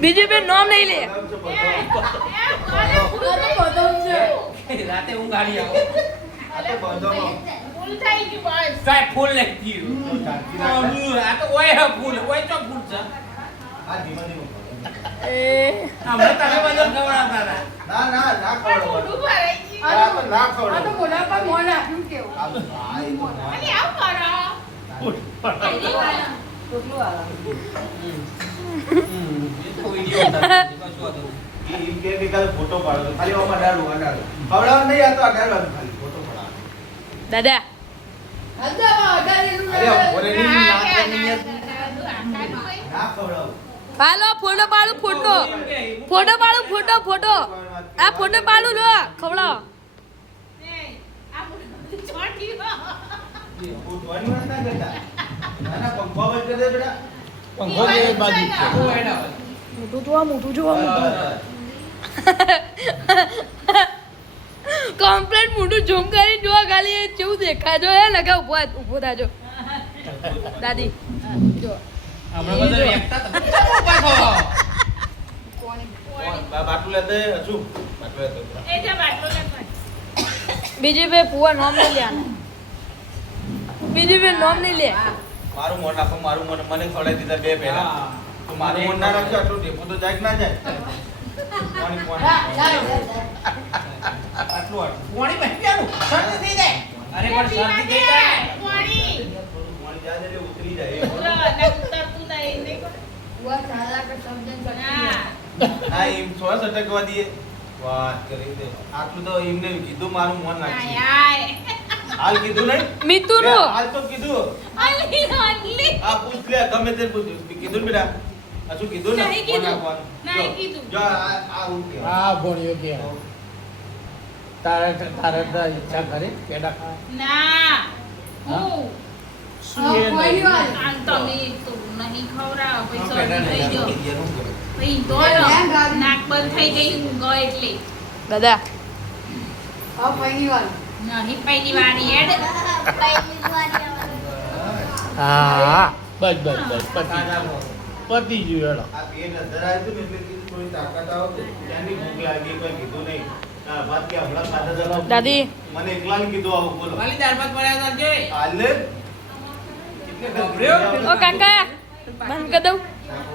બીજું બેન નામ નહીં લે રાતે હું ગાડી આવો ફૂલ થઈ ગયું બસ કાય ફૂલ લઈ ગયું આ તો ઓય ફૂલ ઓય તો ફૂલ છે હમણાં તમે બધો ખવડાવતા હતા ના ખવડાવો. મોઢું ભરાઈ ગયું આ તો ના આ તો ખવડાવો. મોઢા પર મોં નાખ્યું કેવું આ તો અને આવું કરો ટોટલું આવે એ તો વિડિયો હતા શું હતું ઈ કે કાલે ફોટો પાડો ખાલી ઓમાં ડાળું ખવડાવો નહીં આ તો અડાડવાનું ખાલી ફોટો પડાવો. દાદા અરે ઓરેની ના કરની ના ખવડાવો. હાલો ફોટો પાડું ફોટો ફોટો પાડું ફોટો ફોટો આ ફોટો પાડું લો ખવડાવો આ મોઢું ચોટ્યું ભૂતવાની વાત ના કરતા. ના પંખો બંધ કરી દે બેટા. પંખો જે બાજુ છે ઓ એડા મોટું જોવા કમ્પ્લેટ મોટું ઝૂમ કરી જોવા ખાલી કેવું દેખાય જો હે લગા ઊભો થાજો દાદી જો હમણાં બધા એકતા ઉપર બાટલું લેતે હજુ બાટલું લેતે. એ જે બાટલો લેતો બીજી બે પુઆ નામ નહીં લે આને બીજી બે નામ નહીં લે મારું મોન નાખો મારું મોન મને ખવડાવી દીધા બે પહેલા તો મારું મોન ના રાખજો આટલું ટેપો તો જાય કે ના જાય કોણી કોણી આટલું કોણી બહેવાનું શરદી થઈ જાય અરે પણ શરદી થઈ જાય પાણી કોણી જાય એટલે ઉતરી જાય ઉતરતું નહીં હા ના એમ થોડા સટકવા દઈએ વાત કરી દે આટલું તો એમને કીધું મારું મોન નાખી આય હાલ કીધું નહીં મિતુનું હાલ તો કીધું અલી અલી આ પૂછ લે ગમે તે પૂછ કીધું ને બેટા આ શું કીધું ને નહીં કીધું. કોણ નાખવાનું? નહીં જો, કીધું. જો આ હું કહેવાય. હા ભણ્યો કે તારા ઈચ્છા કરે પેડા ખાવા ના હું શું એ નહીં? આ તમે તો નહીં ખવડાવો પૈસા પેડા થઈ નહીં, ગયો એનું કહેવાય. પછી તો નાક બંધ થઈ ગઈ હું ગયો એટલે દાદા નહીં પહેલી વારી એડ હા બસ બસ બસ સાજા મો. પતી ગયું હેડો આ પેટ અંદર આવ્યું હતું ને એટલે કીધું થોડી તાકાત આવશે. ત્યાંની ભૂખ લાગી કોઈ કીધું નહીં. હા, વાત કે હમણાં ખાધા જરા દાદી મને એકલાને કીધું આવું બોલો વાલી દાળ ભાત બનાવ્યા હતા કે હાલે કેટલે ગભર્યો? ઓ કાકા બંધ કરી દઉં